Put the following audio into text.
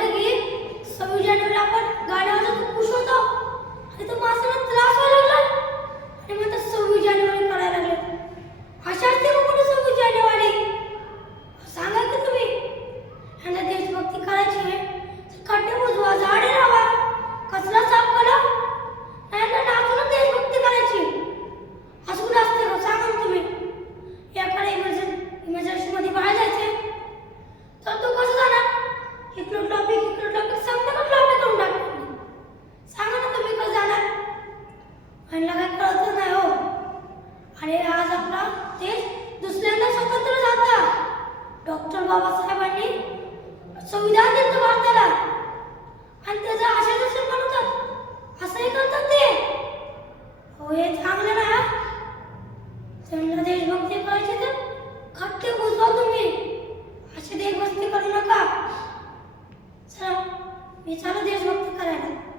वाटतं की 26 जानेवारीला आपण गाड्या वाजवत खुश होतो आणि तो माणसाला त्रास व्हायला लागला आणि म्हणतात 26 जानेवारी करायला लागले. अशा असते का कुठे 26 जानेवारी? सांगा की तुम्ही. यांना देशभक्ती करायची आहे तर खड्डे बुजवा, झाडे लावा, कचरा साफ करा. यांना नाचून देशभक्ती करायची. असं कुठं असते का? सांगा ना तुम्ही. याकडे इमर्जन्सी मध्ये बाहेर जायचे तर तू कसं जाणार? इकडं टॉपिक समजा का टॉपिक करून टाकतो. सांगा ना तुम्ही कसं जाणार? म्हणलं काय कळतच नाही हो. आणि आज आपला देश दुसऱ्यांदा स्वतंत्र झाला. डॉक्टर बाबासाहेबांनी संविधान दिलं भारताला आणि त्याचा आशय बनवतात. असंही करतात ते. हो, हे चांगलं नाही हा. त्यांना देशभक्ती करायची तर खड्डे बुजवा तुम्ही. अशी देशभक्ती करू नका. चला, मी चालू देशभक्ती करायला.